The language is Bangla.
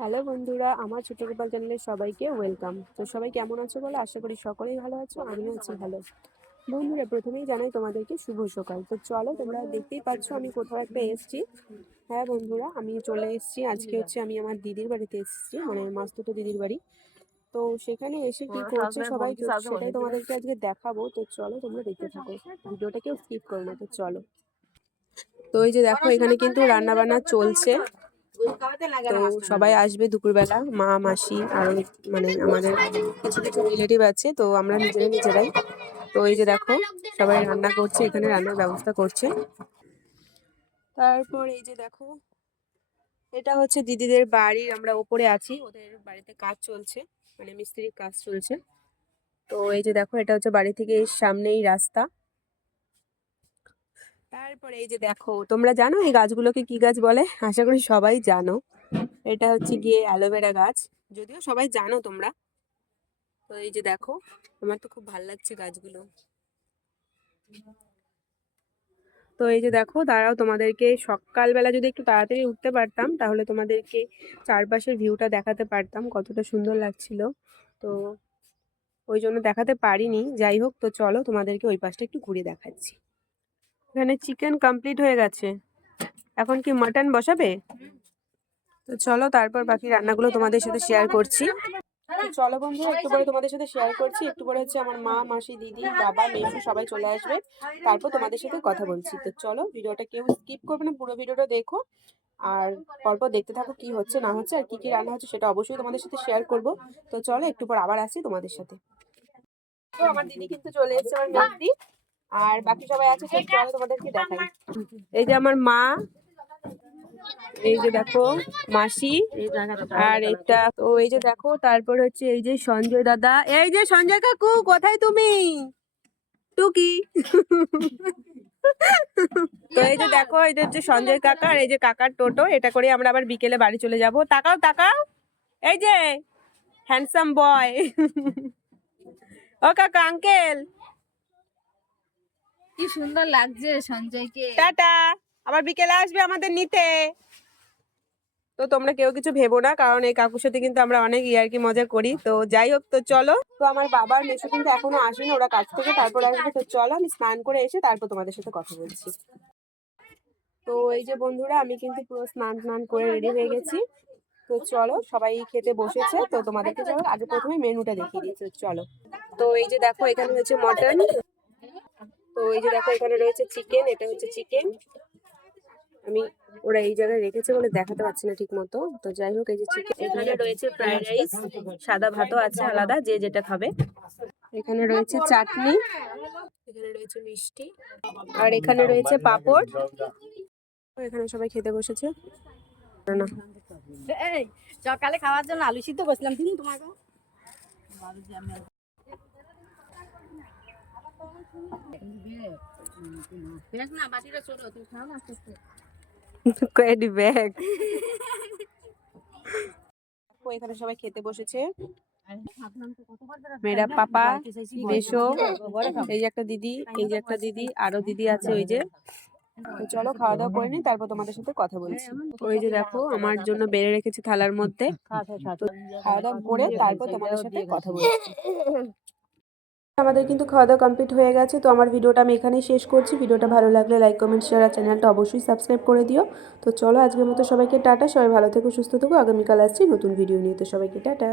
হ্যালো বন্ধুরা আমার ছোট গোপাল চ্যানেলে সবাইকে ওয়েলকাম তো সবাই কেমন আছো বলো? আশা করি সকলেই ভালো আছো আমিও আছি ভালো। বন্ধুরা প্রথমেই জানাই তোমাদেরকে শুভ সকাল। তো চলো তোমরা দেখতেই পাচ্ছ আমি কোথাও একটা এসেছি। হ্যাঁ বন্ধুরা আমি চলে এসেছি। আজকে হচ্ছে আমি আমার দিদির বাড়িতে এসেছি মানে মাস্তুতো দিদির বাড়ি। তো সেখানে এসে কি করছে সবাই সেটাই তোমাদেরকে আজকে দেখাবো। তো চলো তোমরা দেখতে থাকো। ভিডিওটা কেউ স্কিপ করো না তো চলো। তো এই যে দেখো এখানে কিন্তু রান্না বান্না চলছে। তো সবাই আসবে দুপুরবেলা মা মাসি আর মানে আমাদের কিছু কিছু রিলেটিভ আছে তো আমরা নিজেরা নিজেরাই। তো এই যে দেখো সবাই রান্না করছে এখানে রান্নার ব্যবস্থা করছে। তারপর এই যে দেখো এটা হচ্ছে দিদিদের বাড়ির আমরা ওপরে আছি ওদের বাড়িতে কাজ চলছে মানে মিস্ত্রির কাজ চলছে। তো এই যে দেখো এটা হচ্ছে বাড়ি থেকে সামনেই রাস্তা। তারপরে এই যে দেখো, তোমরা জানো এই গাছগুলোকে কি গাছ বলে? আশা করি সবাই জানো। এটা হচ্ছে গিয়ে অ্যালোভেরা গাছ। যদিও সবাই জানো তোমরা। তো এই যে দেখো, আমার তো খুব ভালো লাগছে গাছগুলো। তো এই যে দেখো তারাও তোমাদেরকে সকালবেলা যদি একটু তাড়াতাড়ি উঠতে পারতাম, তাহলে তোমাদেরকে চারপাশের ভিউটা দেখাতে পারতাম, কতটা সুন্দর লাগছিল। তো ওই জন্য দেখাতে পারিনি। যাই হোক, তো চলো তোমাদেরকে ওই পাশটা একটু ঘুরে দেখাচ্ছি। এখানে চিকেন কমপ্লিট হয়ে গেছে। এখন কি মাটন বসাবে? তো চলো তারপর বাকি রান্নাগুলো তোমাদের সাথে শেয়ার করছি। চলো বন্ধু, একটু পরে তোমাদের সাথে শেয়ার করছি। একটু পরে হচ্ছে আমার মা, মাসি, দিদি, বাবা, মেসু সবাই চলে আসবে। তারপর তোমাদের সাথে কথা বলছি। তো চলো ভিডিওটা কেউ স্কিপ করবে না, পুরো ভিডিওটা দেখো। আর পরপর দেখতে থাকো কি হচ্ছে, না হচ্ছে, আর কি কি রান্না হচ্ছে, সেটা অবশ্যই তোমাদের সাথে শেয়ার করব। তো চলো একটু পর আবার আসি তোমাদের সাথে। তো আমার দিদি কিন্তু চলে এসেছে, আমার মেয়েদি আর বাকি সবাই আছে তোমাদেরকে দেখাই। এই যে আমার মা এই যে দেখো মাসি আর এটা তো এই যে দেখো তারপর হচ্ছে এই যে সঞ্জয় দাদা। এই যে সঞ্জয় কাকু কোথায় তুমি? টুকি। তো এই যে দেখো এই যে হচ্ছে সঞ্জয় কাকা আর এই যে কাকার টোটো এটা করে আমরা আবার বিকেলে বাড়ি চলে যাব। তাকাও তাকাও। এই যে হ্যান্ডসাম বয় ও কাকা আঙ্কেল কি সুন্দর লাগছে সঞ্জয়কে। টাটা। আবার বিকেলে আসবে আমাদের নিতে। তো তোমরা কেউ কিছু ভেবো না, কারণ এই কাকুর সাথে কিন্তু আমরা অনেক ইয়ার্কি মজা করি। তো যাই হোক, তো চলো। তো আমার বাবার মেসো কিন্তু এখনও আসেনি, ওরা কাজ থেকে তারপর আসবে। তো চলো, আমি স্নান করে এসে তারপর তোমাদের সাথে কথা বলছি। তো এই যে বন্ধুরা, আমি কিন্তু পুরো স্নান স্নান করে রেডি হয়ে গেছি। তো চলো, সবাই খেতে বসেছে। তো তোমাদেরকে চলো, আগে প্রথমে মেনুটা দেখিয়ে দিচ্ছি চলো। তো এই যে দেখো, এখানে হচ্ছে মটন। তো এই যে দেখো এখানে রয়েছে চিকেন এটা হচ্ছে চিকেন আমি ওরা এই জায়গায় রেখেছে বলে দেখাতে পারছি না ঠিক মতো তো যাই হোক এই যে চিকেন এখানে রয়েছে ফ্রাইড রাইস সাদা ভাতও আছে আলাদা যে যেটা খাবে। এখানে রয়েছে চাটনি। এখানে রয়েছে মিষ্টি। আর এখানে রয়েছে পাপড়। তো এখানে সবাই খেতে বসেছে। না। এই সকালে খাওয়ার জন্য আলু সিদ্ধ করছিলাম তুমি তোমাকে না বাটিটা ছোট তুমি খাও না আস্তে আস্তে কয়েডি ব্যাগ। এখানে সবাই খেতে বসেছে। মেয়েরা পাপা বেশো এই যে একটা দিদি এই যে একটা দিদি আরও দিদি আছে ওই যে। চলো খাওয়া দাওয়া করে নিই তারপর তোমাদের সাথে কথা বলছি। ওই যে দেখো আমার জন্য বেড়ে রেখেছি থালার মধ্যে। খাওয়া দাওয়া করে তারপর তোমাদের সাথে কথা বলছি। আমাদের কিন্তু খাওয়া দাওয়া কমপ্লিট হয়ে গেছে। তো আমার ভিডিওটা আমি এখানেই শেষ করছি। ভিডিওটা ভালো লাগলে লাইক কমেন্ট শেয়ার আর চ্যানেলটা অবশ্যই সাবস্ক্রাইব করে দিও। তো চলো আজকের মতো সবাইকে টাটা। সবাই ভালো থেকো, সুস্থ থেকো। আগামীকাল আসছি নতুন ভিডিও নিয়ে। তো সবাইকে টাটা।